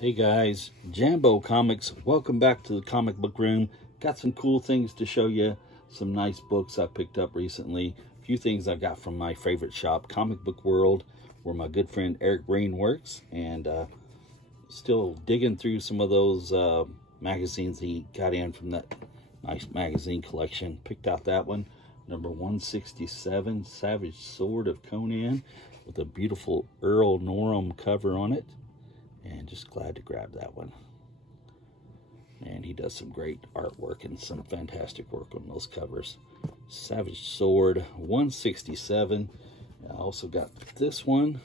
Hey guys, Jambo Comics, welcome back to the comic book room. Got some cool things to show you, some nice books I picked up recently, a few things I got from my favorite shop, Comic Book World, where my good friend Eric Breen works, and still digging through some of those magazines he got in from that nice magazine collection. Picked out that one, number 167, Savage Sword of Conan, with a beautiful Earl Norham cover on it. And just glad to grab that one. And he does some great artwork and some fantastic work on those covers. Savage Sword 167. I also got this one,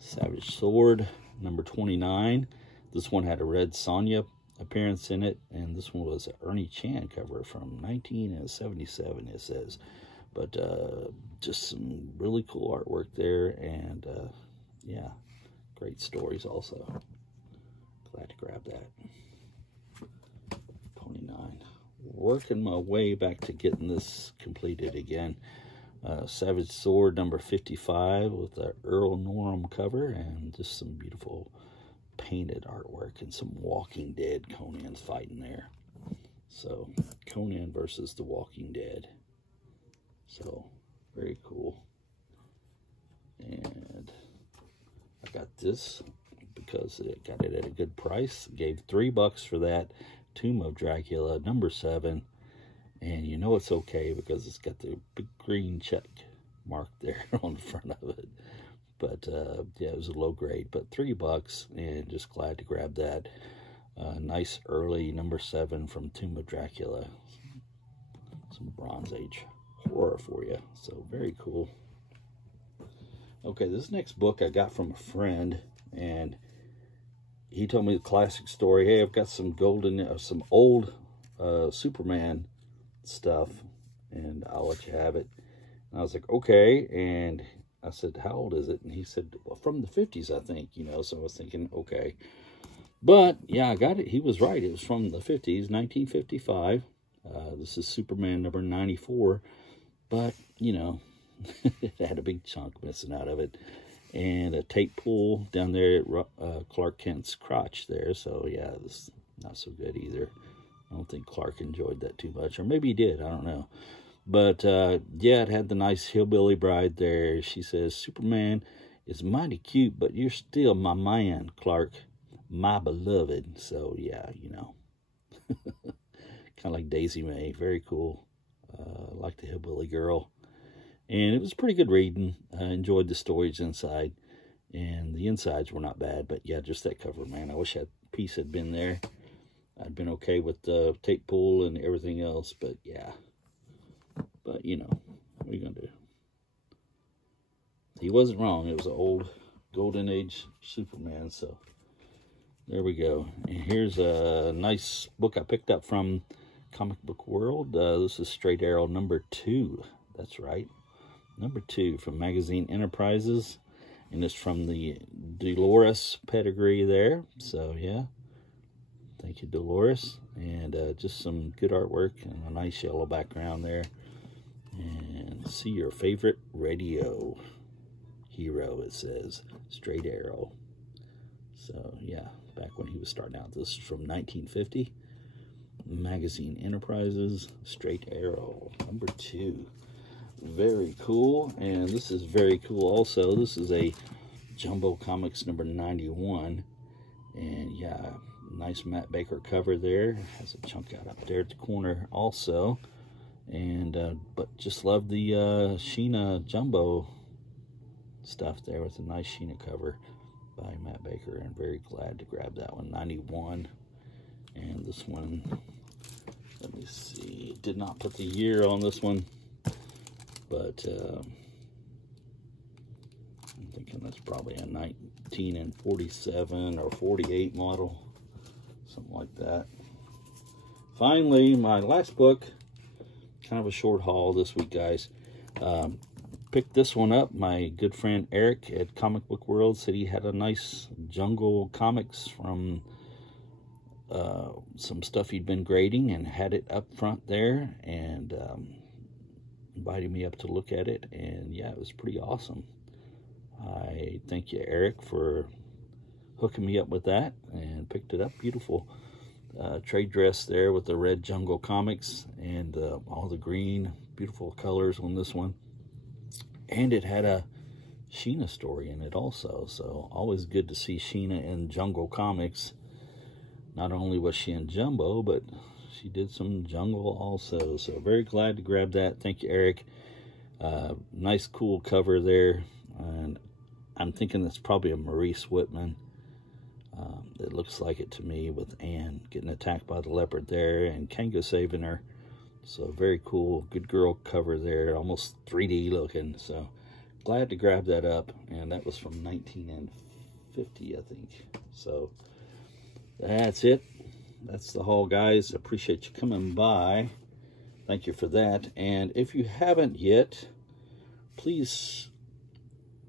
Savage Sword number 29. This one had a Red Sonja appearance in it, and this one was an Ernie Chan cover from 1977, it says. But just some really cool artwork there, and yeah, great stories also. Glad to grab that. 29. Working my way back to getting this completed again. Savage Sword number 55 with the Earl Norham cover, and just some beautiful painted artwork and some Walking Dead Conan's fighting there. So Conan versus the Walking Dead. So very cool. And I got this because I got it at a good price. Gave $3 for that. Tomb of Dracula, number 7. And you know it's okay because it's got the big green check mark there on the front of it. But yeah, it was a low grade, but $3, and just glad to grab that. Nice early number 7 from Tomb of Dracula. Some Bronze Age horror for you. So very cool. Okay, this next book I got from a friend, and he told me the classic story. Hey, I've got some some old Superman stuff, and I'll let you have it. And I was like, okay. And I said, how old is it? And he said, well, from the 50s, I think, you know. So I was thinking, okay. But yeah, I got it. He was right. It was from the 50s, 1955. This is Superman number 94. But, you know, it had a big chunk missing out of it, and a tape pull down there at Clark Kent's crotch there. So yeah, it was not so good either. I don't think Clark enjoyed that too much, or maybe he did, I don't know. But yeah, it had the nice hillbilly bride there. She says, Superman is mighty cute, but you're still my man, Clark, my beloved. So yeah, you know, kind of like Daisy May. Very cool. Like the hillbilly girl. And it was pretty good reading. I enjoyed the stories inside. And the insides were not bad. But yeah, just that cover, man. I wish that piece had been there. I'd been okay with the tape pull and everything else. But yeah. But, you know, what are you going to do? He wasn't wrong. It was an old Golden Age Superman. So there we go. And here's a nice book I picked up from Comic Book World. This is Straight Arrow number 2. That's right. Number 2 from Magazine Enterprises, and it's from the Dolores pedigree there. So yeah, thank you, Dolores. And just some good artwork and a nice yellow background there. And see your favorite radio hero, it says. Straight Arrow. So yeah, back when he was starting out. This is from 1950. Magazine Enterprises, Straight Arrow number 2. Very cool. And this is very cool also. This is a Jumbo Comics number 91. And yeah, nice Matt Baker cover there. Has a chunk out up there at the corner also. And but just love the Sheena Jumbo stuff there with a nice Sheena cover by Matt Baker. And very glad to grab that one. 91. And this one, let me see, did not put the year on this one, but I'm thinking that's probably a 1947 or 48 model, something like that. Finally, my last book, kind of a short haul this week, guys. Picked this one up. My good friend Eric at Comic Book World said he had a nice Jungle Comics from some stuff he'd been grading, and had it up front there, and invited me up to look at it, and yeah, it was pretty awesome. I thank you, Eric, for hooking me up with that and picked it up. Beautiful trade dress there with the red Jungle Comics and all the green, beautiful colors on this one. And it had a Sheena story in it also, so always good to see Sheena in Jungle Comics. Not only was she in Jumbo, but she did some Jungle also, so very glad to grab that. Thank you, Eric. Nice cool cover there, and I'm thinking that's probably a Maurice Whitman. It looks like it to me, with Anne getting attacked by the leopard there and Kango saving her. So very cool, good girl cover there, almost 3D looking. So glad to grab that up, and that was from 1950, I think. So that's it. That's the haul, guys. Appreciate you coming by. Thank you for that. And if you haven't yet, please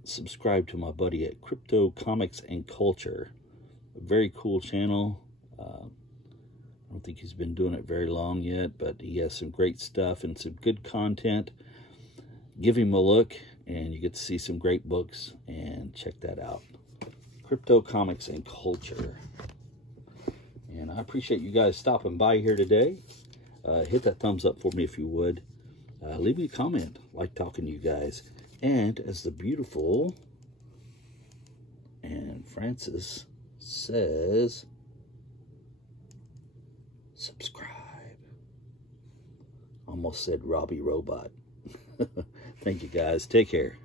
subscribe to my buddy at Crypto Comics and Culture. A very cool channel. I don't think he's been doing it very long yet, but he has some great stuff and some good content. Give him a look, and you get to see some great books, and check that out. Crypto Comics and Culture. And I appreciate you guys stopping by here today. Hit that thumbs up for me if you would. Leave me a comment. Like talking to you guys. And as the beautiful and Francis says, subscribe. Almost said Robbie Robot. Thank you, guys. Take care.